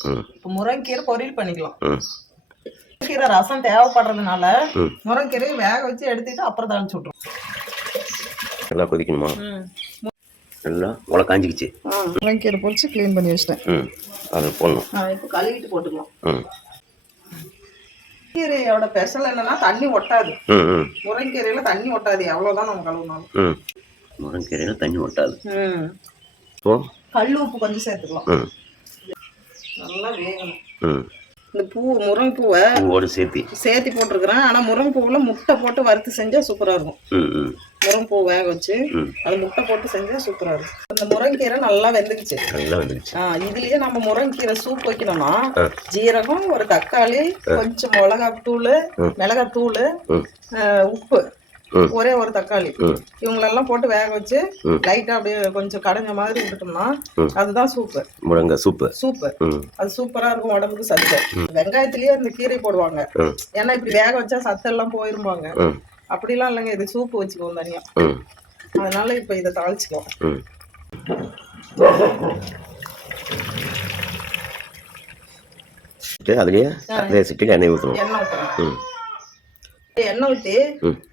இப்போ முருங்கைக்கீரை பொரியல் பண்ணிக்கலாம். கீரை ரசம் தேவைப்படுறதுனால முருங்கைக்கீரையை வேக வச்சு எடுத்துட்டு அப்புறம் தாளிச்சு விட்ருவோம். நல்லா கொதிக்கணுமா? நல்லா உலை காஞ்சிக்கிச்சு. முருங்கைக்கீரை பொரிச்சு க்ளீன் பண்ணி வச்சிட்டேன். அதை போடணும். இப்போ கழுவிட்டு போட்டுக்கலாம். கீரையோட ஸ்பெஷல் என்னன்னா தண்ணி ஒட்டாது. முருங்கைக்கீரையில தண்ணி ஒட்டாது, எவ்வளவுதான் நம்ம கழுவுனாலும். முருங்கைக்கீரையில தண்ணி ஒட்டாது. இப்போ கல் உப்பு கொஞ்சம் சேர்த்துக்கலாம். நல்லா வேகணும். இந்த முருங்கை பூவை சேர்த்து போட்டிருக்கிறேன். ஆனா முருங்கை பூவுல முட்டை போட்டு வறுத்து செஞ்சா சூப்பரா இருக்கும். முருங்கை பூ வேக வச்சு அது முட்டை போட்டு செஞ்சா சூப்பரா இருக்கும். அந்த முருங்கைக்கீரை நல்லா வெந்துக்குச்சு. இதுலயே நம்ம முருங்கைக்கீரை சூப் வைக்கணும்னா ஜீரகம், ஒரு தக்காளி, கொஞ்சம் மிளகாத்தூள், உப்பு, ஒரே ஒரு தக்காளி, இவங்களெல்லாம் போட்டு வேக வச்சு லைட்டா அப்படியே கொஞ்சம் கடைஞ்ச மாதிரி விட்டுட்டோம்னா அதுதான் சூப்பு. முருங்கை சூப்பு அது சூப்பரா இருக்கும், உடம்புக்கு சத்து. வெங்காயத்திலேயே இந்த கீரை போடுவாங்க, ஏன்னா இப்படி வேக வச்சா சத்து எல்லாம் போயிருப்பாங்க. அப்படிலாம் இல்லைங்க, இது சூப்பு வச்சுக்குவோம் தனியா. அதனால இப்ப இதை தாளிச்சுக்குவோம். எண்ணெய் ஊற்றணும். எண்ணெய் ஊற்றி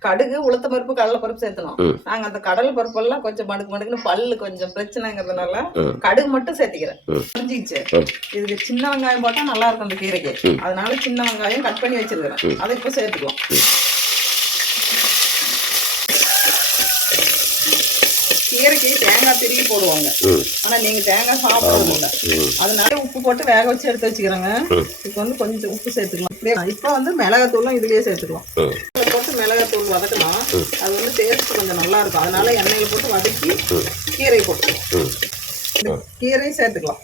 கடுகு, உளுத்த பருப்பு, கடலை பருப்பு சேர்த்தணும். நாங்க அந்த கடலை பருப்பு எல்லாம் கொஞ்சம் மடுக்குன்னு பல்லு கொஞ்சம் பிரச்சனைங்கிறதுனால கடுகு மட்டும் சேர்த்திக்கிறேன். புரிஞ்சிச்சு. இதுக்கு சின்ன வெங்காயம் போட்டா நல்லா இருக்கும் அந்த கீரைக்கு. அதனால சின்ன வெங்காயம் கட் பண்ணி வச்சிருக்கிறேன், அதை இப்போ சேர்த்துக்குவோம். கீரைக்கு தேங்காய் திருகி போடுவாங்க, ஆனா நீங்க தேங்காய் சாப்பிடுறது இல்லை. அதனால உப்பு போட்டு வேக வச்சு எடுத்து வச்சுக்கிறேங்க. இப்போ வந்து கொஞ்சம் உப்பு சேர்த்துக்கலாம். இப்போ வந்து மிளகாத்தூளும் இதுலயே சேர்த்துக்கலாம். போட்டு மிளகாத்தூள் வதக்கலாம், அது வந்து டேஸ்ட் கொஞ்சம் நல்லா இருக்கும். அதனால எண்ணெயில போட்டு வதக்கி கீரை போட்டுக்கலாம். கீரை சேர்த்துக்கலாம்.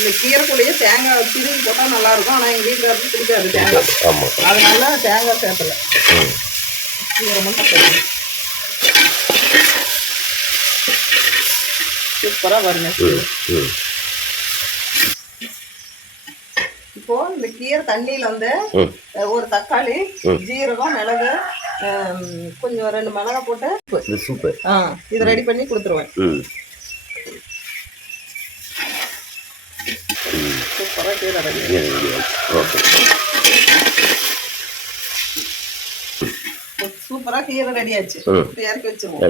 இந்த கீரைக்குள்ளேயே தேங்காய் திரும்பி போட்டால் நல்லா இருக்கும். ஆனால் எங்கள் வீட்டில் வந்து பிடிக்காது தேங்காய், அதனால தேங்காய் சேர்த்தல, கீரை மட்டும் சேர்த்து சூப்பராக வருங்க. இப்போ இந்த கீரை தண்ணியில் வந்து ஒரு தக்காளி, ஜீரகம், மிளகு, கொஞ்சம் 2 மிளகாய் போட்டு சூப்பு இதை ரெடி பண்ணி கொடுத்துருவேன். சூப்பரா கீரை ரெடி ஆச்சு. இறக்கி வச்சிருவோம்.